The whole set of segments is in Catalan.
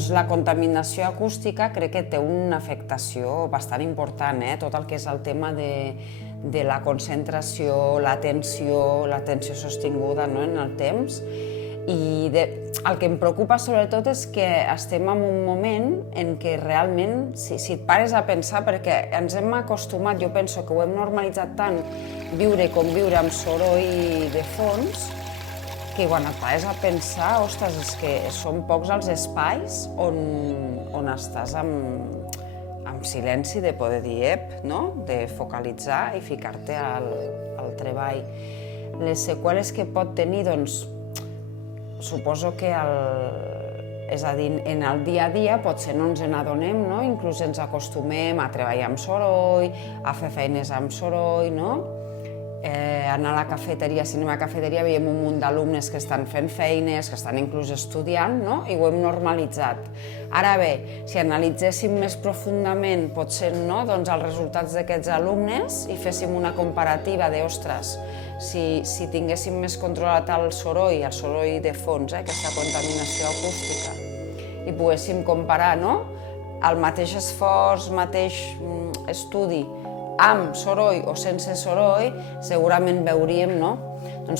Doncs la contaminació acústica crec que té una afectació bastant important, tot el que és el tema de la concentració, l'atenció sostinguda en el temps. I el que em preocupa sobretot és que estem en un moment en què realment, si et pares a pensar, perquè ens hem acostumat, jo penso que ho hem normalitzat tant, viure i conviure amb soroll de fons, que quan et pares a pensar, ostres, és que són pocs els espais on estàs amb silenci de poder dir de focalitzar i ficar-te al treball. Les seqüeles que pot tenir, doncs, suposo que és a dir, en el dia a dia potser no ens n'adonem, inclús ens acostumem a treballar amb soroll, a fer feines amb soroll, anar a la cafeteria, si anem a la cafeteria veiem un munt d'alumnes que estan fent feines, que estan inclús estudiant, i ho hem normalitzat. Ara bé, si analitzéssim més profundament, potser els resultats d'aquests alumnes i féssim una comparativa de, ostres, si tinguéssim més controlat el soroll de fons, aquesta contaminació acústica, i poguéssim comparar el mateix esforç, mateix estudi, amb soroll o sense soroll, segurament veuríem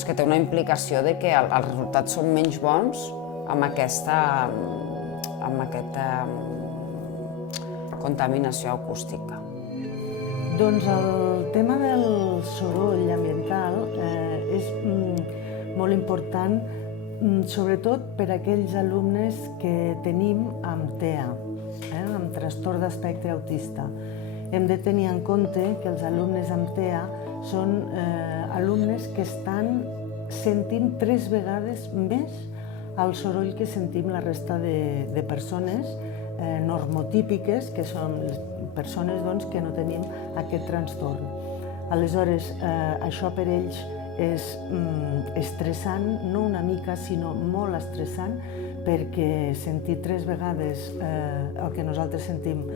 que té una implicació de que els resultats són menys bons amb aquesta contaminació acústica. Doncs el tema del soroll ambiental és molt important, sobretot per a aquells alumnes que tenim amb TEA, amb trastorn d'espectre autista. Hem de tenir en compte que els alumnes amb TEA són alumnes que estan sentint 3 vegades més el soroll que sentim la resta de persones normotípiques, que són persones que no tenim aquest trastorn. Aleshores, això per ells és estressant, no una mica, sinó molt estressant, perquè sentir 3 vegades el que nosaltres sentim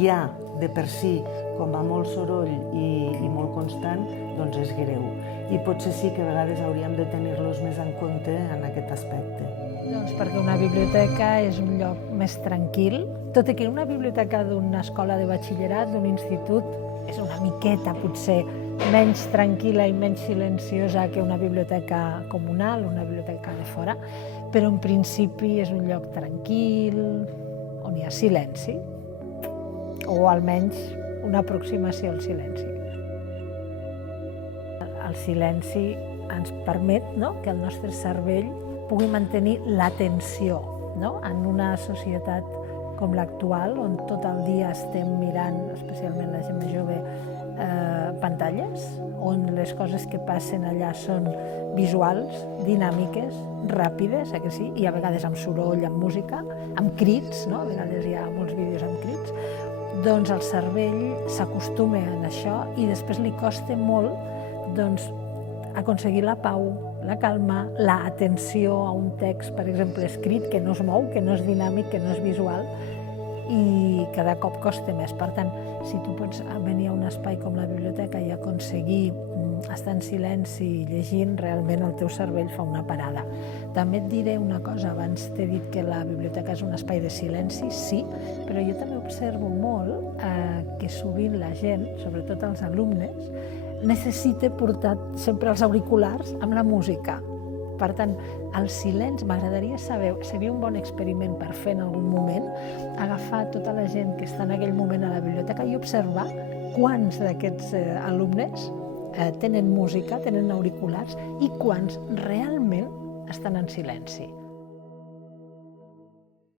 ja de per si, com a molt soroll i molt constant, doncs és greu. I potser sí que a vegades hauríem de tenir-los més en compte en aquest aspecte. Doncs perquè una biblioteca és un lloc més tranquil, tot i que una biblioteca d'una escola de batxillerat, d'un institut, és una miqueta potser menys tranquil·la i menys silenciosa que una biblioteca comunal, una biblioteca de fora, però en principi és un lloc tranquil, on hi ha silenci, o almenys una aproximació al silenci. El silenci ens permet que el nostre cervell pugui mantenir l'atenció en una societat com l'actual, on tot el dia estem mirant, especialment la gent més jove, pantalles, on les coses que passen allà són visuals, dinàmiques, ràpides, que sí? I a vegades amb soroll, amb música, amb crits, a vegades hi ha molts vídeos amb crits, doncs el cervell s'acostuma a això i després li costa molt aconseguir la pau, la calma, l'atenció a un text, per exemple, escrit, que no es mou, que no és dinàmic, que no és visual, i cada cop costa més. Per tant, si tu pots venir a un espai com la biblioteca i aconseguir estar en silenci llegint, realment el teu cervell fa una parada. També et diré una cosa, abans t'he dit que la biblioteca és un espai de silenci, sí, però jo també observo molt que sovint la gent, sobretot els alumnes, necessita portar sempre els auriculars amb la música. Per tant, el silenci, m'agradaria saber, seria un bon experiment per fer en algun moment, agafar tota la gent que està en aquell moment a la biblioteca i observar quants d'aquests alumnes tenen música, tenen auriculars i quants realment estan en silenci.